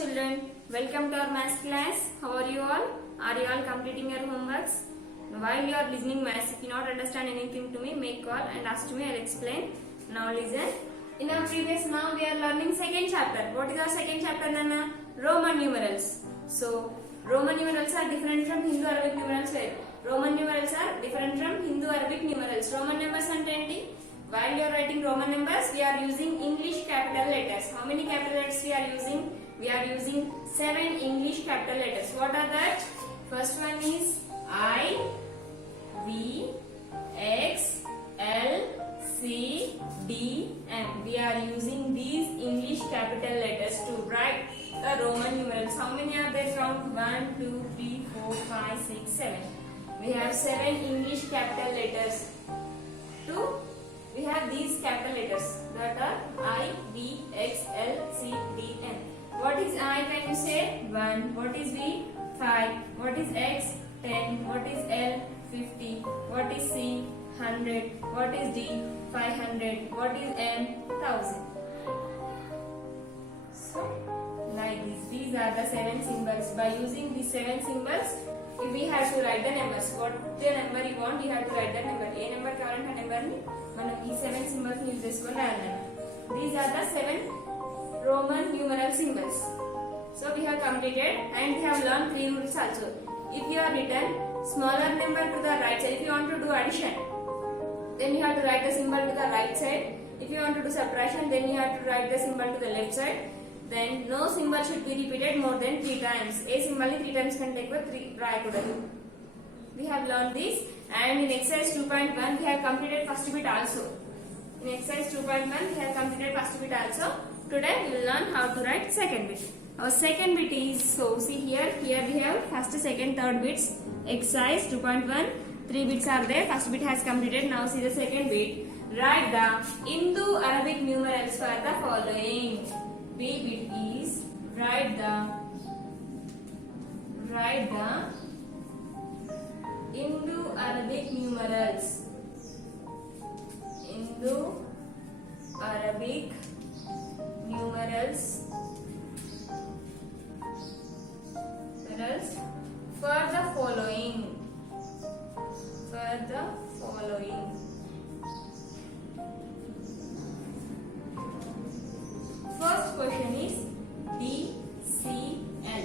children, welcome to our maths class. How are you all? Are you all completing your homeworks? While you are listening maths, if you not understand anything to me, make call and ask to me, I will explain. Now listen. In our previous, now we are learning second chapter. What is our second chapter, Nana? Roman numerals. So, Roman numerals are different from Hindu-Arabic numerals. Roman numerals are different from Hindu-Arabic numerals. Roman numbers ante enti? While you are writing Roman numbers, we are using English capital letters. How many capital letters we are using? We are using 7 English capital letters. What are that? First one is I, V, X, L, C, D, M. We are using these English capital letters to write the Roman numerals. How many are there? Count 1, 2, 3, 4, 5, 6, 7. We have 7 English capital letters. We have these capital letters that are I, V, X, L, C, D, M. What is I? Can you say? 1. What is V? 5. What is X? 10. What is L? 50. What is C? 100. What is D? 500. What is M? 1000. So, like this. These are the 7 symbols. By using these 7 symbols, if we have to write the numbers, what the number you want, you have to write the number. A number కావాలంటే ఆ number ని మనం ఈ 7 symbols ని use చేసుకొని రాయాలి. These are the 7 Roman numeral symbols. So we have completed and we have learned 3 rules also. If you are written smaller number to the right side, if you want to do addition, then you have to write the symbol to the right side. If you want to do subtraction, then you have to write the symbol to the left side. Then no symbol should be repeated more than 3 times. A symbol ni 3 times కంటే ఎక్కువ 3 రాయకూడదు. We have learned this and in exercise 2.1 we have completed first bit also. In exercise 2.1 we have completed first bit also. Today we will learn how to write second bit. Our second bit is, so see here we have first, second, third bits. Exercise 2.1, 3 bits are there. First bit has completed. Now see the second bit. Write the Indo-Arabic numerals for the following. B bit is write the Indo-Arabic numerals. Indo-Arabic numerals for the following. First question is D, C, L.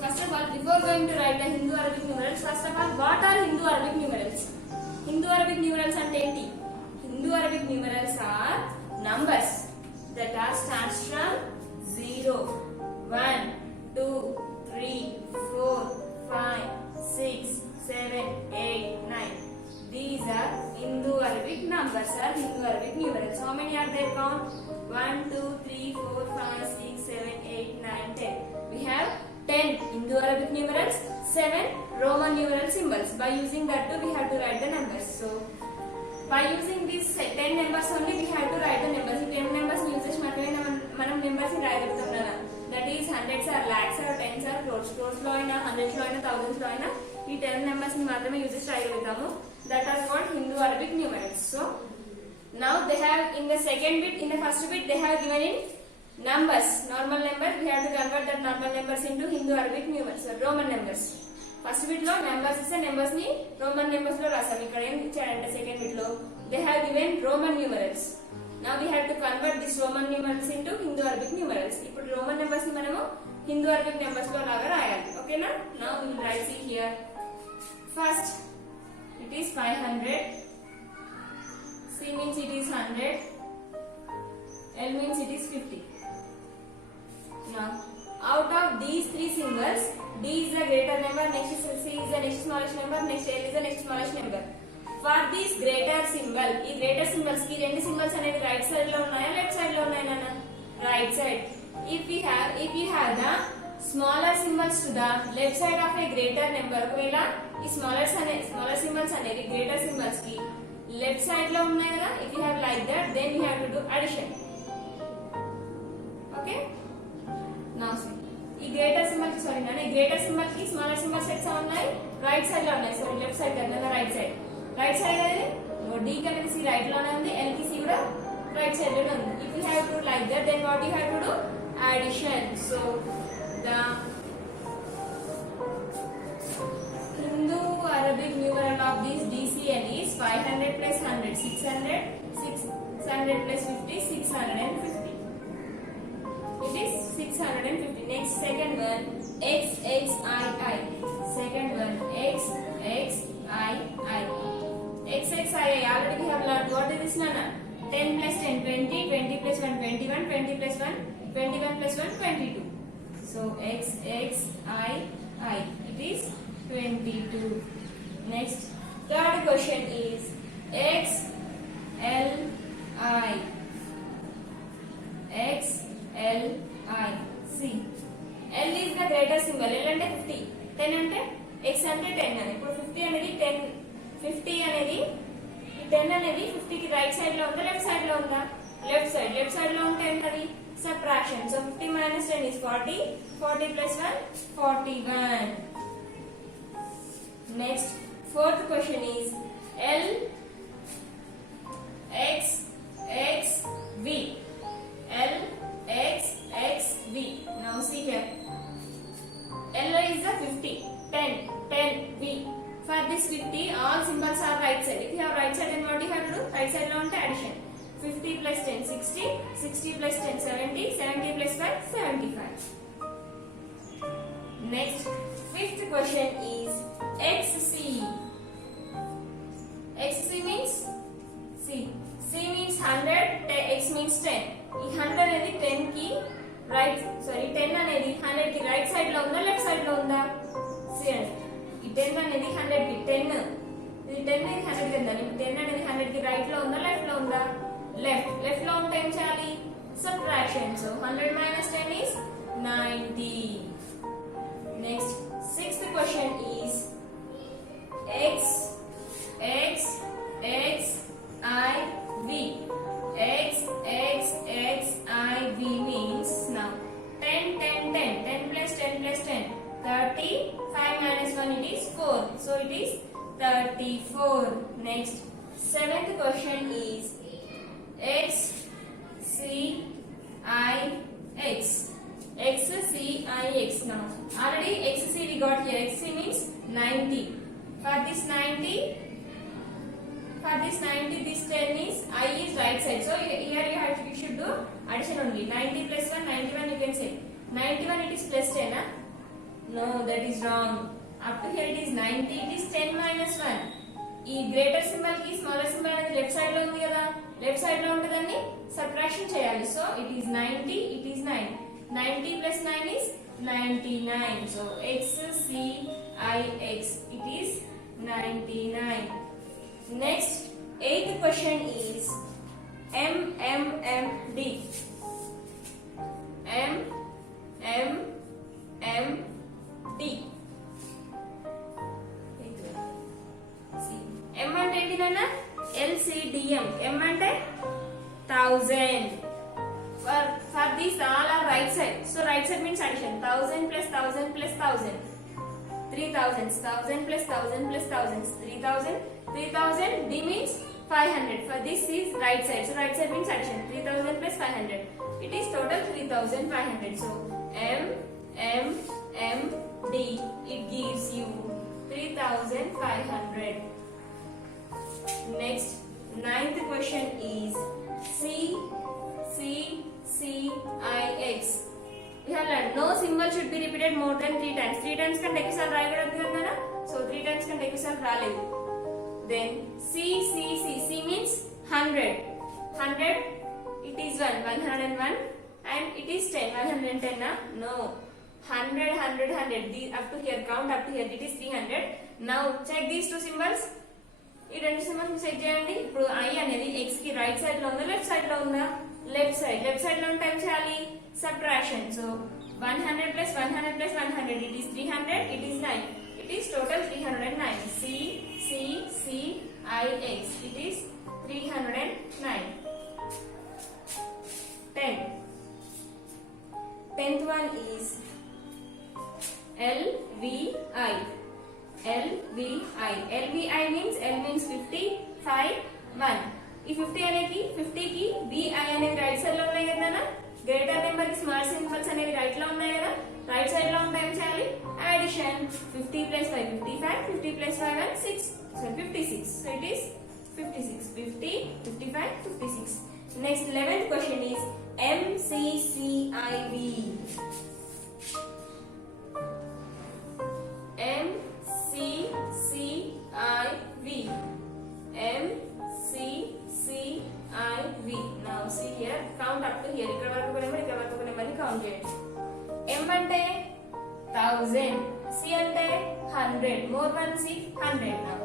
First of all, before going to write the Hindu-Arabic numerals, first of all, what are Hindu-Arabic numerals? Hindu-Arabic numerals ante enti? Hindu-Arabic numerals are numbers that are starts from 0, 1, 2, 3, 4, 5, 6, 7, 8, 9. These are Indo-Arabic numbers or Hindu-Arabic numerals. How many are there? Count 1, 2, 3, 4, 5, 6, 7, 8, 9, 10. We have 10 Indo-Arabic numerals, 7 Roman numeral symbols. By using that too, we have to write the numbers. So, by using these 10 numbers only, we have to write the numbers. 10 numbers use చేసి మనం numbers ని రాయగలుగుతాం. That is hundreds or lakhs or tens or crores. Crores లో అయినా, hundreds లో అయినా, thousands లో అయినా ఈ 10 numbers ని మాత్రమే యూజ్ చేసి రాయగలుగుతాము. That are called Hindu-Arabic numerals. So, now they have in the second bit, in the first bit, they have given in numbers, normal number. We have to convert that normal numbers into Hindu-Arabic numerals, so Roman numbers. First bit lo numbers ise numbers ni Roman numbers lo rasam. Ikkada em ichadante second bit lo they have given Roman numerals. Now we have to convert this Roman numerals into Hindu-Arabic numerals. Ippudu Roman numbers ni manamu Hindu-Arabic numbers lo laga rayali. Okay na? Now we will write see here. First it is 500. C means it is 100. L means it is 50. Now, out of these 3 symbols, D is the greater number, next is C is the next smallest number, next L is the next smallest number. For this greater symbol, ఈ greater symbols ki రెండు symbols అనేవి right side లో ఉన్నాయా, left side లో ఉన్నాయా నాన్న? Right side. If you have the smaller symbols to the left side of a greater number, ఒకవేళ ఈ smaller symbols అనేవి greater symbols కి left side లో ఉన్నాయి కదా, if you have like that, then you have to do addition. Okay? Now see. ఈ greater symbol కి greater symbol కి smaller symbol sets ఉన్నాయి, right side లో ఉన్నాయి. Sorry, left side కదా, right side. Right side అనేది D కి అనేది C right లోనే ఉంది, L కి C కూడా right side లోనే ఉంది. If you have to like that, then what you have to do? So the Hindu-Arabic numeral of this DCN is 500 plus 100, 600, 600 plus 50, 650. It is 650. Next, second one, XXII. Second one, XXII. XXII. Already we have learned. What is this, Nana? 10 plus 10, 20, 20 plus 1, 21, 20 plus 1, 21 plus 1, 22. So XXII. It is 22. Next, third question is XLI. XLI. See, L is the greater symbol. L అంటే 50, 10 అంటే X అంటే 10 అని. ఇప్పుడు 50 అనేది 10, 50 అనేది ఈ 10 అనేది 50 కి రైట్ సైడ్ లో ఉందా లెఫ్ట్ సైడ్ లో ఉందా? Left side. లెఫ్ట్ సైడ్ లో ఉంటే ఏంటది? Subtraction. So 50 minus 10 is 40. 40 plus 1, 41. Next, fourth question is L X X V. L X X V. Now see here. L is the 50, 10, 10 V. For this 50, all symbols are right side. If you have right side, then what you have to do? Right side lo unte addition. 50 plus 10, 60, 60 plus 10, 70, 70 plus 5, 75. Next, fifth question is XC. XC means C. C means 100, X means 10. ఈ 100 అనేది 10 కి right 10 అనేది 100 కి right side లో ఉందా left side లో ఉందా? See అండి, ఈ 10 అనేది 100 కి 10 ఇది 10 అనేది 100 కి ఉందా? 10 అనేది 100 కి రైట్ లో ఉందా లెఫ్ట్ లో ఉందా? లెఫ్ట్. లెఫ్ట్ లో ఉంటే ఏం చేయాలి? Subtraction. So 100 minus 10 is 90. Next, sixth question is X X X I V. X X X I V means now 10 10 10 10 plus 10 plus 10 30. 5 minus 1 it is 4. So it is 34. Next, seventh question is X C I X. X C I X. Now already X C we got here. X C means 90. For this 90, this 10 is I is right side. So here you should do addition only. 90 plus 1, 91 you can say. 91 it is plus 10. Huh? No, that is wrong. Up to here it is 90. It is 10 minus 1. ఈ greater symbol కి smaller symbol అనేది left side లో ఉంది కదా, left side లో ఉంటదని subtraction చేయాలి. So it is 90, it is 9. 90 plus 9 is 99. So XCIX, it is 99. Next, eighth question is MMMD. MMMD. M అంటే ఏంటి నాన్న? LCDM. M అంటే 1000. For these all are right side. So right side means addition. 1000 plus 1000 plus 1000. 3000. 1000 plus 1000 plus 1000. 3000. 3000. D means 500. For this is right side. So right side means addition. 3000 plus 500. It is total 3500. So MMMD. It gives you 3500. Next, ninth question is CCIX. We have learned no symbol should be repeated more than 3 times. 3 times can take sal raigadu kada. So 3 times can take sal raledu. Then C means 100. 100 it is 101 and it is 10. 110 na? No. 100 100 100. These up to here, count up to here, it is 300. Now check these two symbols. ఈ రెండు symbols check చేయండి. ఇప్పుడు I అనేది x కి right side లో ఉందా left side లో ఉందా? Left side. లెఫ్ట్ సైడ్ లో ఉంటే ఏం చేయాలి? Subtraction. So 100 plus 100 plus 100 it is 300, it is 9. It is total 309. CCIX, it is 309. 10. 10th one is LVI. LVI means L means 50, 5, 1. ఈ 50 అనేది 50 కి VI అనేది రైట్ సైడ్ లో ఉన్నాయి కదా, గ్రేటర్ నెంబర్ కి స్మాల్ సింబల్స్ అనేవి రైట్ లో ఉన్నాయి కదా, రైట్ సైడ్ లో ఉంటే ఏం చేయాలి, addition. 50 + 5 55, 50 + 5 and 6, so 56, so it is 56. 50 55 56. Next 11th question is MCCIV. MCCIV. MCCIV. Now see here, count up to here. ఇక్కడ వరకు నెంబర్, ఇక్కడ వరకు నెంబర్ ని కౌంట్ చేయండి. M అంటే 1000, C అంటే 100, more one C 100. Now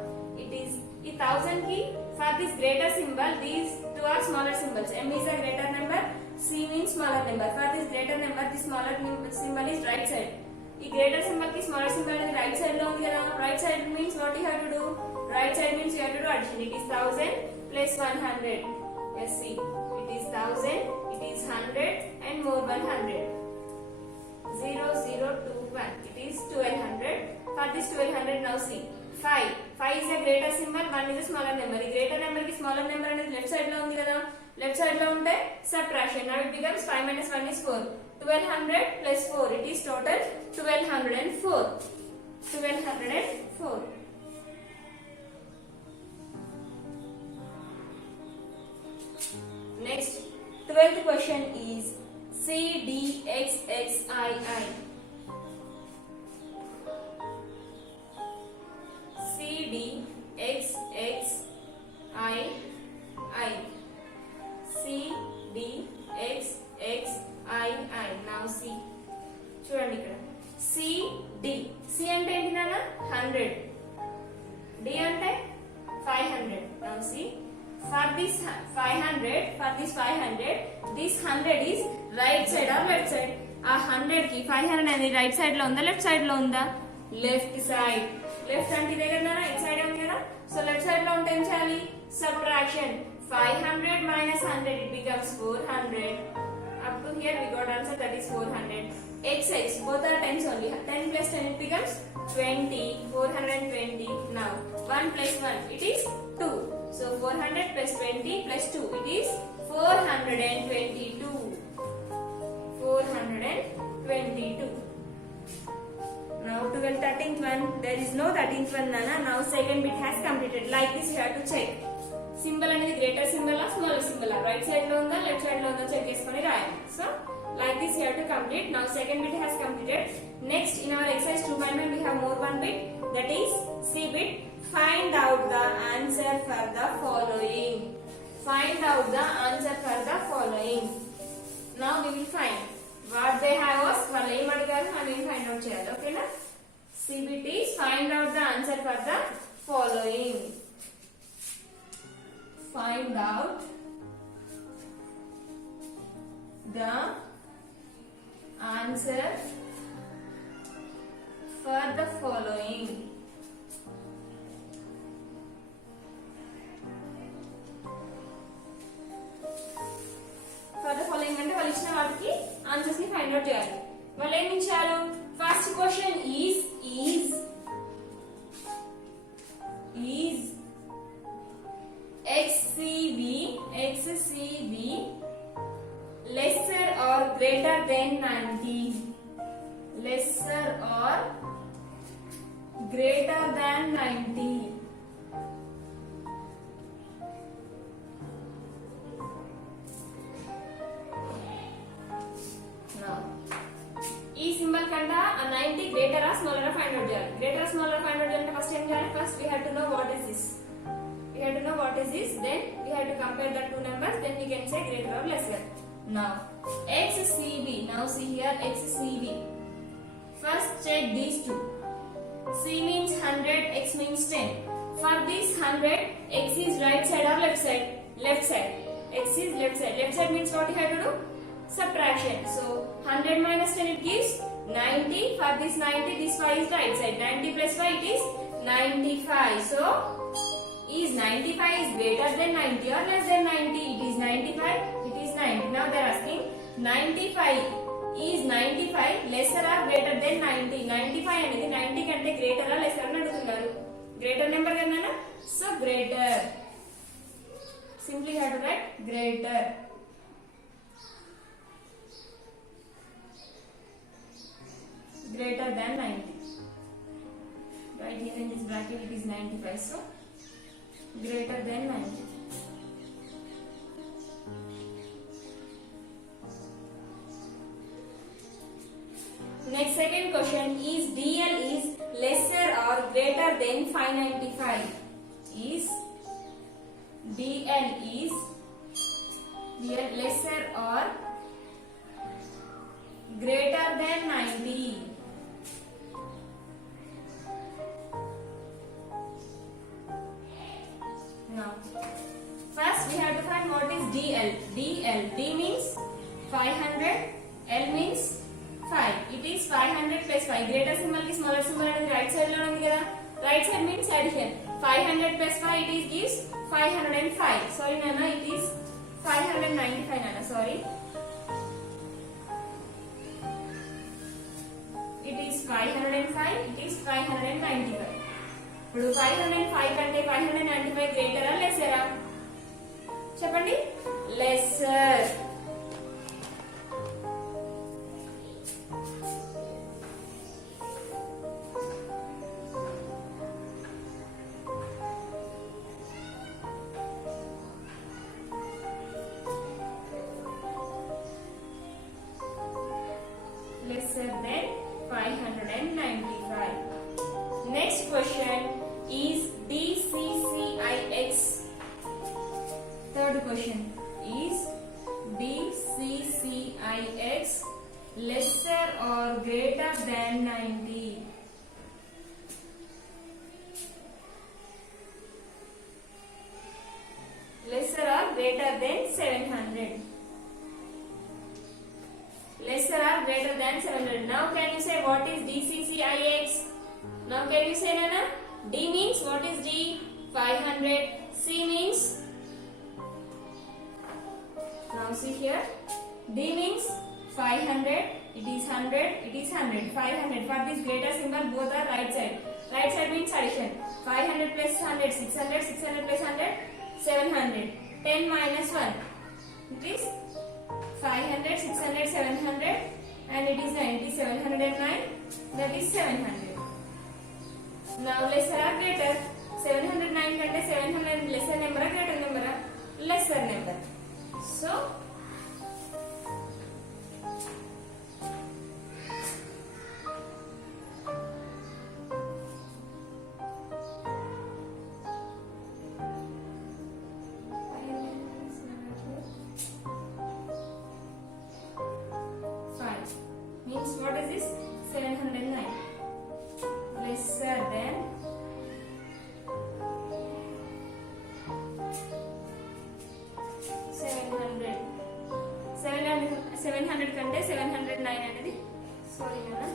it is ఈ 1000 కి for this greater symbol, these two are smaller symbols. M is a greater number, C means smaller number. For this greater number, the smaller symbol is right side. ఈ greater symbol కి smaller symbol అనేది right side లో ఉంది కదా, right side means what you have to do, right side means you have to do addition. It is 1000 + 100. yes see, it is 1000, it is 100 and more 100. 0 0 2 1, it is 1200. For this 1200, now see 5 is a greater symbol, 1 is a smaller number. ఈ greater number కి smaller number అనేది left side లో ఉంది కదా, left side లో ఉంటే subtraction. now it becomes 5 - 1 is 4. 1200 + 4, it is total 1204. 1204. Next 12th question is CDXXII. CDXXII. CDXXII. Now see, చూడండి ఇక్కడ CD. C అంటే ఏంటి నాన్న, 100. D అంటే 500. Now see, for this 500, this 100 is right side or left side? ఆ 100 కి 500 అనేది right side లో ఉందా, లెఫ్ట్ సైడ్ లో ఉందా, లెఫ్ట్ సైడ్. లెఫ్ట్ అంటే ఇదే కదా, ఇటు సైడ్ ఉంది కదా, సో లెఫ్ట్ సైడ్ లో ఉంటే ఏం చేయాలి, subtraction. 500 - 100, it becomes 400. Up to here we got answer, that is 400. XX, both are times only. 10 + 10, it becomes 20. 420. Now 1 + 1, it is 2. So 400 + 20 + 2, it is 422. 422. Now 12th 13th one, there is no 13th one nana. Now second bit has completed. Like this you have to check. Symbol అనేది greater symbol ఆ smaller symbol ఆ, right side లో ఉందా left side లో ఉందా check చేసుకొని రాయాలి. So like this you have to complete. Now second bit has completed. Next in our exercise 2.1 we have more one bit, that is C bit. Find out the answer for the following. Find out the answer for the following. Now we will find what they have asked. వాళ్ళు ఏం అడిగారు మనం ఏం find out చేయాలి, ఓకేనా. C bit is find out the answer for the following. Find out the answer for the following. For the following అంటే వాళ్ళు ఇచ్చిన వాటికి ఆన్సర్స్ ని ఫైండ్ అవుట్ చేయాలి. వాళ్ళు ఏమి ఇచ్చారు, first question is XCV lesser or greater than 90. Lesser or greater than 90. Now ఈ సింబల్ కంటే ఆ 90 గ్రేటర్ ఆ స్మాలర్ ఆ ఫైండ్ అవుట్ చేయాలి. గ్రేటర్ స్మాలర్ ఫైండ్ అవుట్ చేయాలంటే ఫస్ట్ ఏం చేయాలి, first we have to know what is this. We have to know what is this, then we have to compare the two numbers, then we can say greater or lesser. Now XCV, now see here XCV. First check these two. C means 100, X means 10. For this 100, X is right side or left side? Left side. X is left side. Left side means what you have to do? Subtraction. So 100 minus 10 it gives 90. For this 90, this 5 is right side. 90 plus 5 it is 95. So is 95 is greater than 90 or less than 90? It is 95. It is 90. Now they are asking 95 is 95 lesser or greater than 90? 95 అనేది 90 కంటే greater or lesser అని అడుగుతున్నారు. Greater number కదనా? So greater. Simply have to write greater. greater than 90. Right here in this bracket it is 95, so greater than 90. Next, second question is DL is lesser or greater than 595. Is DL lesser or greater than 90? Now, first we have to find what is DL. D means 500, L means 5. It is 500 plus 5. Greater symbol ki smaller symbol అనేది right side లో ఉంది కదా. Right side means addition. 500 plus 5 it is gives 505. Sorry Nana, it is 595 Nana. Sorry. It is 505. It is 595. ఇప్పుడు 505 కంటే 595 గ్రేటరా లెస్సరా? చెప్పండి. Lesser. Lesser than 595. Next question is DCCIX. Third question is DCCIX lesser or greater than 90? Lesser or greater than 700? Lesser or greater than 700. Now can you say what is DCCIX? Now can you say Nana? D means what is D? 500. C means, now see here, D means 500, it is 100, it is 100, 500. For this greater symbol both are right side. Right side means addition. 500 plus 100, 600, 600 plus 100, 700. 10 minus 1, it is 500, 600, 700 and it is 90, 709, that is 700. Now lesser or greater? 709 kante 700 lesser number or greater number? Lesser number. So means what is this? 709 lesser than 700. 700 కంటే 709 అనేది sorry కదా.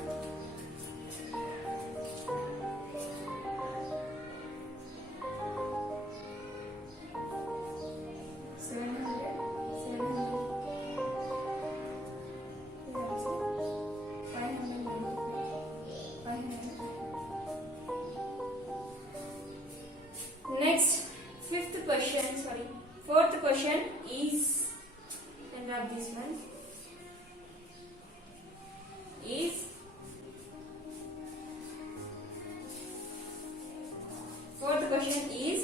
Next, fourth question is, and grab this one, is fourth question is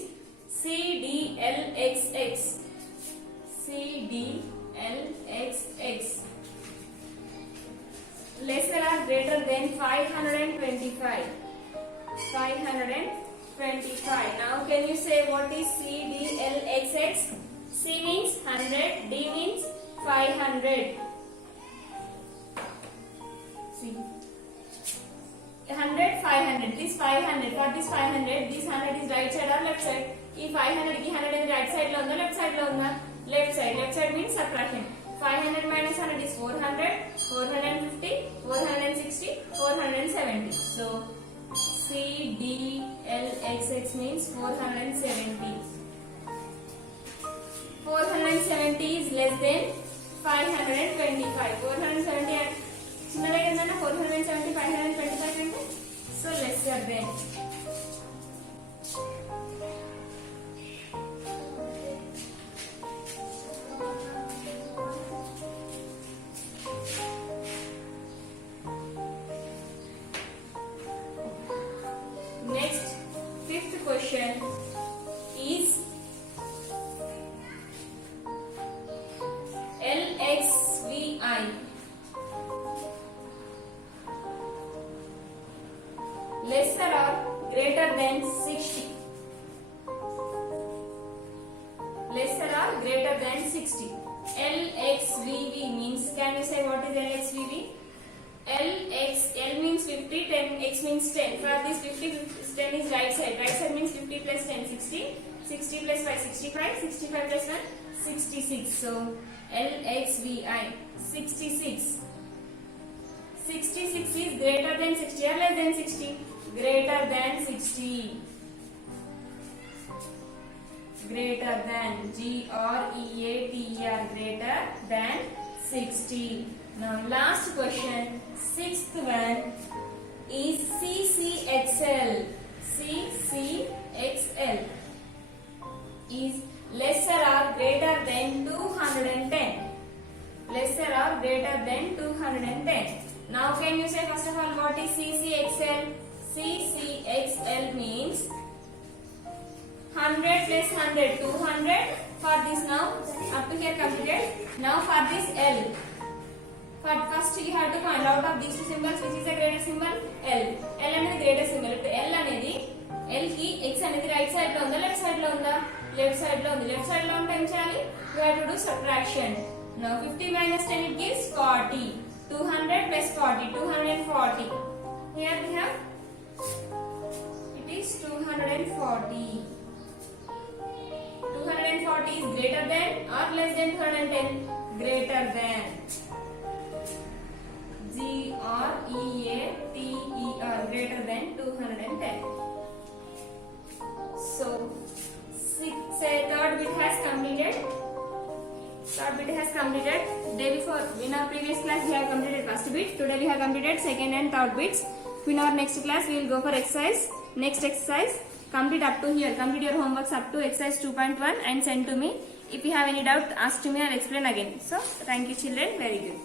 CDLXX. CDLXX lesser or greater than 525? 525. Now can you say what is CDLXX? C means 100, D means 500. See, 100, 500. This 500. For this 500, this 100 is right side or left side? Ee 500 ki 100 is right side lo unda, left side lo unda? Left side. Left side means subtraction. 500 minus 100 is 400, 450, 460, 470. So CDLXX means 470. 470 is less than 525. 470 చిన్నదే కదన్నా 470 525 అంటే so lesser than. lesser or greater than 60. Lesser or greater than 60. LXVV means, can you say what is LXVV? L means 50, 10, X means 10. For this 50, 10 is right side. Right side means 50 plus 10, 60. 60 plus 5, 65. 65 plus 1, 66. So, LXVI, 66. 66 is greater than 60 or less than 60? Greater than 60. Greater than, GREATER, greater than 60. Now last question, sixth one is CCXL. CCXL is lesser or greater than 210. Lesser or greater than 210. Now can you say first of all what is CCXL? CCXL means 100 plus 100, 200. For this now, up to here completed. Now for this L. First you have to find out of these two symbols which is the greatest symbol? L. L అనేది greatest symbol. ఇప్పుడు L అనేది L కి X అనేది right side లో ఉందా left side లో ఉందా? Left side లో ఉంది. లెఫ్ట్ సైడ్ లో ఉంటే ఏం చేయాలి? You have to do subtraction. Now 50 minus 10 it gives 40. 200 plus 40, 240. Here we have it is 240. 240 is greater than or less than 210? Greater than. GREATER, greater than 210. So, third bit has completed. Third bit has completed. Day before, in our previous class, we have completed first bit. Today we have completed second and third bits. In our next class, we will go for exercise. Next exercise, complete up to here. Complete your homeworks up to exercise 2.1 and send to me. If you have any doubt, ask to me. I'll explain again. So, thank you children. Very good.